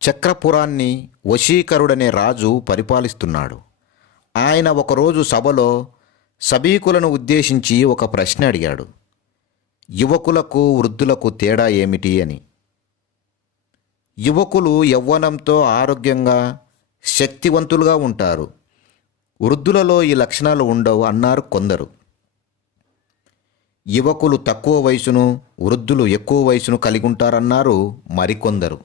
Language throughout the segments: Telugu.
చక్రపురాన్ని వశీకరుడనే రాజు పరిపాలిస్తున్నాడు. ఆయన ఒకరోజు సభలో సభికులను ఉద్దేశించి ఒక ప్రశ్న అడిగాడు. యువకులకు వృద్ధులకు తేడా ఏమిటి అని. యువకులు యవ్వనంతో ఆరోగ్యంగా శక్తివంతులుగా ఉంటారు, వృద్ధులలో ఈ లక్షణాలు ఉండవు అన్నారు కొందరు. యువకులు తక్కువ వయసును, వృద్ధులు ఎక్కువ వయసును కలిగి ఉంటారన్నారు మరికొందరు.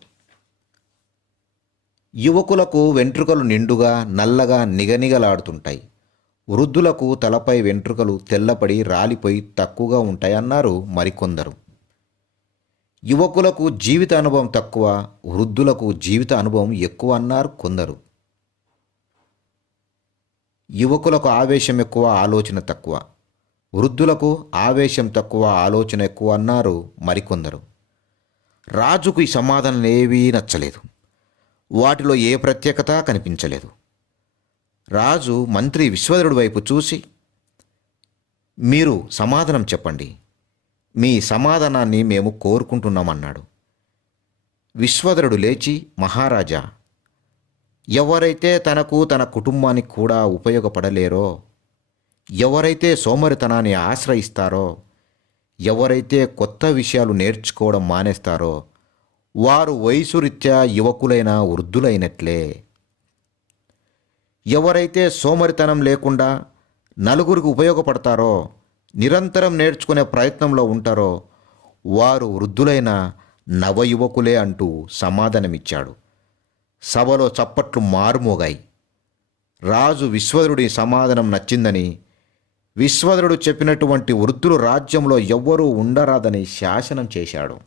యువకులకు వెంట్రుకలు నిండుగా నల్లగా నిగనిగలాడుతుంటాయి, వృద్ధులకు తలపై వెంట్రుకలు తెల్లపడి రాలిపోయి తక్కువగా ఉంటాయన్నారు మరికొందరు. యువకులకు జీవిత అనుభవం తక్కువ, వృద్ధులకు జీవిత అనుభవం ఎక్కువ అన్నారు కొందరు. యువకులకు ఆవేశం ఎక్కువ, ఆలోచన తక్కువ, వృద్ధులకు ఆవేశం తక్కువ, ఆలోచన ఎక్కువ అన్నారు మరికొందరు. రాజుకు ఈ సమాధానాలు ఏవీ నచ్చలేదు. వాటిలో ఏ ప్రత్యేకత కనిపించలేదు. రాజు మంత్రి విశ్వధరుడి వైపు చూసి, మీరు సమాధానం చెప్పండి, మీ సమాధానాన్ని మేము కోరుకుంటున్నామన్నాడు. విశ్వధరుడు లేచి, మహారాజా, ఎవరైతే తనకు తన కుటుంబానికి కూడా ఉపయోగపడలేరో, ఎవరైతే సోమరితనాన్ని ఆశ్రయిస్తారో, ఎవరైతే కొత్త విషయాలు నేర్చుకోవడం మానేస్తారో వారు వయసురీత్యా యువకులైన వృద్ధులైనట్లే. ఎవరైతే సోమరితనం లేకుండా నలుగురికి ఉపయోగపడతారో, నిరంతరం నేర్చుకునే ప్రయత్నంలో ఉంటారో వారు వృద్ధులైన నవయువకులే అంటూ సమాధానమిచ్చాడు. సభలో చప్పట్లు మారుమోగాయి. రాజు విశ్వధరుడి సమాధానం నచ్చిందని, విశ్వధరుడు చెప్పినటువంటి వృద్ధులు రాజ్యంలో ఎవ్వరూ ఉండరాదని శాసనం చేశాడు.